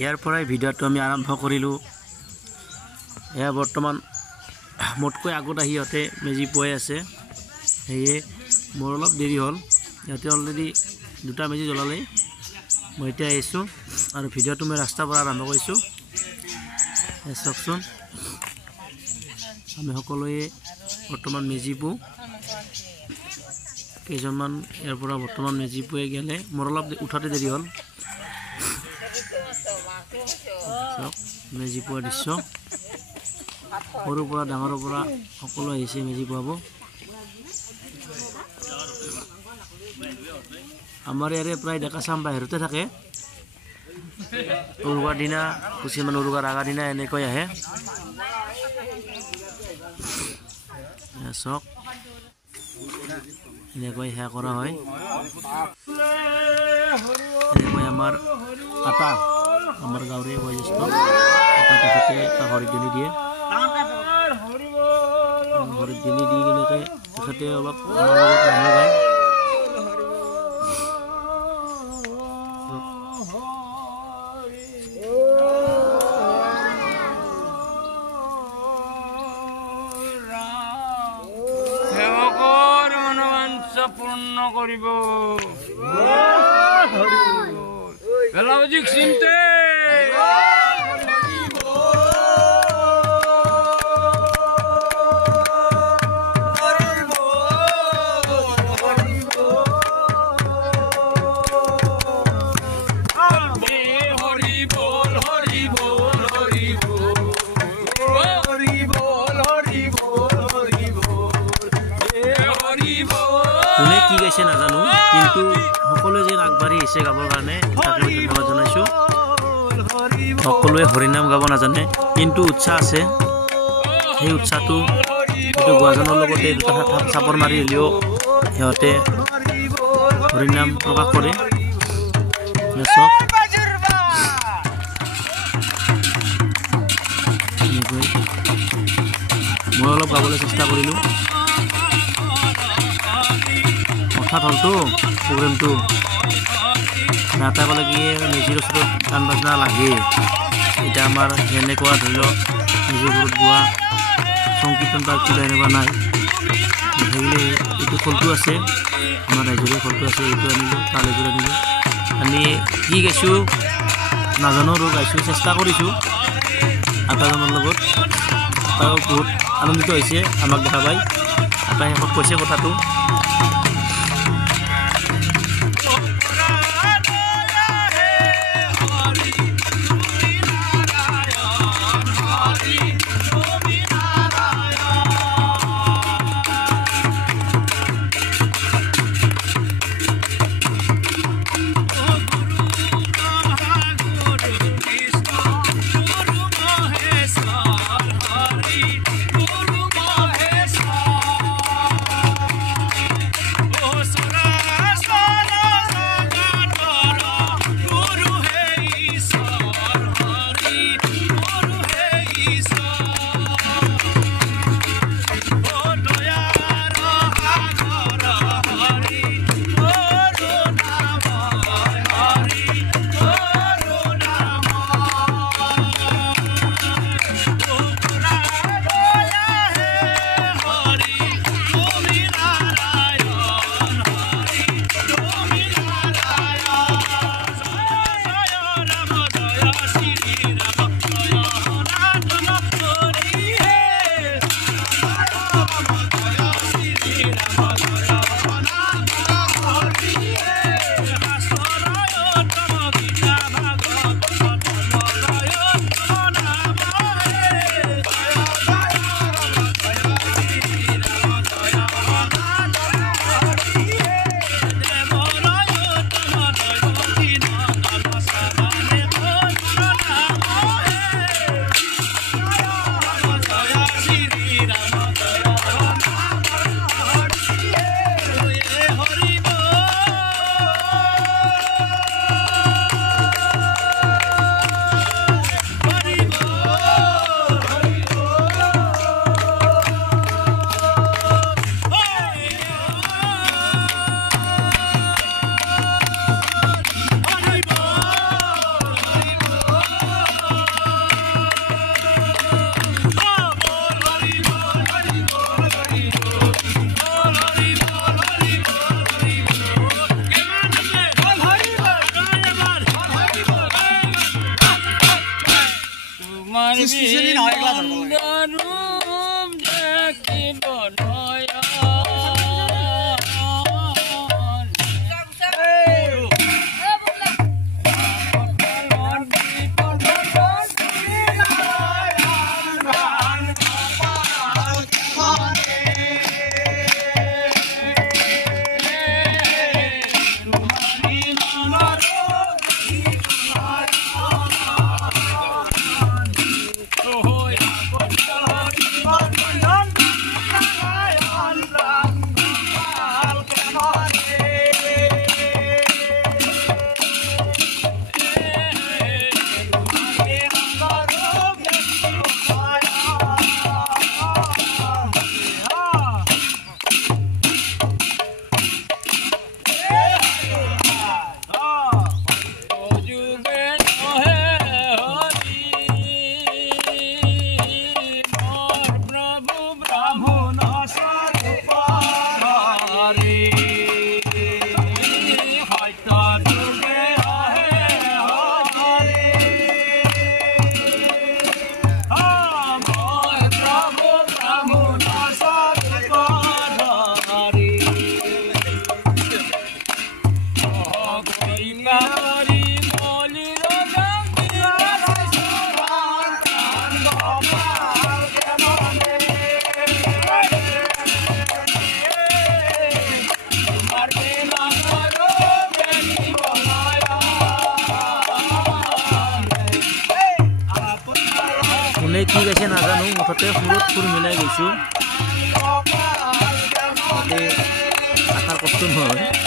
ইয়াৰ পৰাই ভিডিঅ'টো আমি আৰম্ভ কৰিলোঁ। এয়া বৰ্তমান মোতকৈ আগত আহি ইহঁতে মেজি পুৱাই আছে, সেয়ে মোৰ অলপ দেৰি হ'ল। ইয়াতে অলৰেডি 2টা মেজি জ্বলালে, মই এতিয়া আহিছোঁ আৰু ভিডিঅ'টো মই ৰাস্তাৰ পৰা আৰম্ভ কৰিছোঁ। চাওকচোন, আমি সকলোৱে বৰ্তমান মেজি পুওঁ। কেইজনমান ইয়াৰ পৰা বৰ্তমান মেজি পুৱাই গ'লে, মোৰ অলপ উঠাতে দেৰি হ'ল। চাওক মেজি পোৱা দৃশ্য, সৰুৰ পৰা ডাঙৰৰ পৰা সকলো আহিছে মেজি পুৱাব। আমাৰ ইয়াৰে প্ৰায় ডেকা চাম বাহিৰতে থাকে। উৰুকাৰ দিনা, কিছুমান উৰুকাৰ আগৰ দিনা এনেকৈ আহে। চাওক এনেকৈ সেৱা কৰা হয়। এনেকৈ আমাৰ আটা, আমাৰ গাঁৱৰে বয়োজ্যেষ্ঠ আটা তেখেতে হৰিত ধনি দিয়ে। হৰিত ধনি দি কেনেকৈ তেখেতে অলপ নামো গায়। সেৱকৰ মনোবাঞ্ছা পূৰ্ণ কৰিব। বেলাউজিক চিন্তে কোনে কি গাইছে নাজানো, কিন্তু সকলোৱে যেন আগবাঢ়ি আহিছে গাবৰ কাৰণে তাকে মই ধন্যবাদ জনাইছোঁ। সকলোৱে হৰিনাম গাব নাজানে, কিন্তু উৎসাহ আছে। সেই উৎসাহটো সেইটো গোৱাজনৰ লগতে 2টা চাপৰ মাৰি হ'লেও সিহঁতে হৰিনাম প্ৰকাশ কৰে। চাওক মই অলপ গাবলৈ চেষ্টা কৰিলোঁ। হঠাৎ হ'লতো প্ৰগ্ৰেমটো, এটা ক'লে কি মেজিৰ ওচৰত গান বাজনা লাগে। এতিয়া আমাৰ এনেকুৱা ধৰি লওক মেজিৰ ঘৰত গোৱা সংকীৰ্তন বা কিবা এনেকুৱা নাই। নাথাকিলে এইটো খোলটো আছে, আমাৰ ৰাইজৰে খোলটো আছে, এইটো আনিলোঁ, তাল এযোৰ আনিলোঁ। আমি কি গাইছোঁ নাজানো আৰু গাইছোঁ, চেষ্টা কৰিছোঁ আটাজনৰ লগত। আটাও বহুত আনন্দিত হৈছে আমাক দেখা পাই। আটাই শেষত কৈছে কথাটো, কোনে কি গাইছে নাজানো মুঠতে সুৰত সুৰ মিলাই গৈছোঁ তাতে আটাৰ কষ্ট নহয়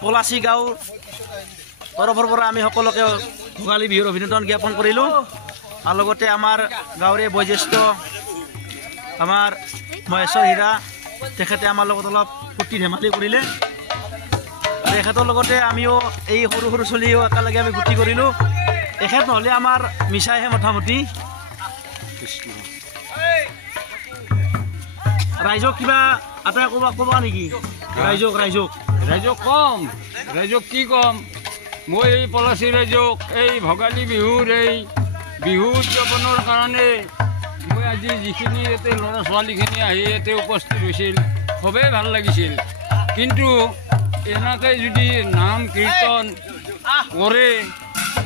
পলাচী গাঁৱৰ তৰফৰ পৰা আমি সকলোকে ভোগালী বিহুৰ অভিনন্দন জ্ঞাপন কৰিলোঁ আৰু লগতে আমাৰ গাঁৱৰে বয়োজ্যেষ্ঠ আমাৰ মহেশ্বৰ হীৰা তেখেতে আমাৰ লগত অলপ ফূৰ্তি ধেমালি কৰিলে তেখেতৰ লগতে আমিও এই সৰু সৰু চলিও একেলগে আমি ফূৰ্তি কৰিলোঁ এখেত নহ'লে আমাৰ মিছাইহে মোটামুটি ৰাইজক কিবা এটা ক'বা নেকি ৰাইজক কম ৰাইজক কি কম মই এই পলাচী ৰাইজক এই ভোগালী বিহুৰ এই বিহু উদযাপনৰ কাৰণে মই আজি যিখিনি ইয়াতে ল'ৰা ছোৱালীখিনি আহি ইয়াতে উপস্থিত হৈছিল খুবেই ভাল লাগিছিল কিন্তু এনেকৈ যদি নাম কীৰ্তন কৰে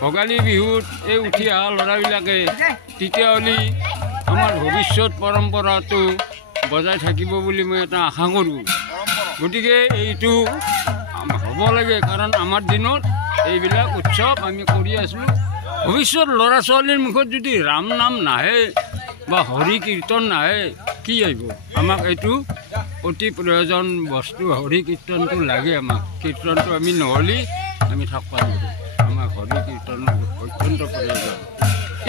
ভোগালী বিহুত এই উঠি অহা ল'ৰাবিলাকে তেতিয়াহ'লে আমাৰ ভৱিষ্যত পৰম্পৰাটো বজাই থাকিব বুলি মই এটা আশা কৰোঁ গতিকে এইটো হ'ব লাগে কাৰণ আমাৰ দিনত এইবিলাক উৎসৱ আমি কৰি আছিলোঁ ভৱিষ্যত ল'ৰা ছোৱালীৰ মুখত যদি ৰাম নাম নাহে বা হৰি কীৰ্তন নাহে কি আহিব আমাক এইটো অতি প্ৰয়োজন বস্তু হৰি কীৰ্তনটো লাগে আমাক কীৰ্তনটো আমি নহ'লে আমি থাকিব নোৱাৰোঁ আমাক হৰি কীৰ্তনৰ প্ৰয়োজন অত্যন্ত প্ৰয়োজন।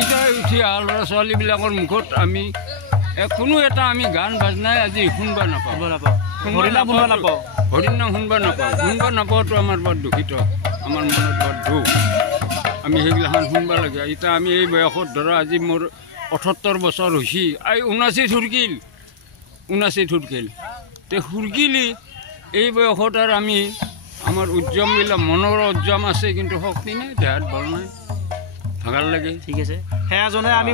এতিয়া উঠি অহা ল'ৰা ছোৱালীবিলাকৰ মুখত আমি কোনো এটা আমি গান বাজনাই আজি শুনবা নাপাওঁ, হৰিনাম শুনবা নাপাওঁতো আমাৰ বৰ দুখিত, আমাৰ মনত বৰ দুখ। আমি সেইগিলাখন শুনবা লাগে। এতিয়া আমি এই বয়সত ধৰা আজি মোৰ ৭৮ বছৰ হৈছে, এই ৭৯ থুৰকিল তে সুৰকিলি এই বয়সত আৰু আমি আমাৰ উদ্যমবিলাক মনৰ উদ্যম আছে কিন্তু শক্তি নাই, দেহাত বল নাই, ভাগাৰ লাগে। ঠিক আছে, সেয়াজনে আমি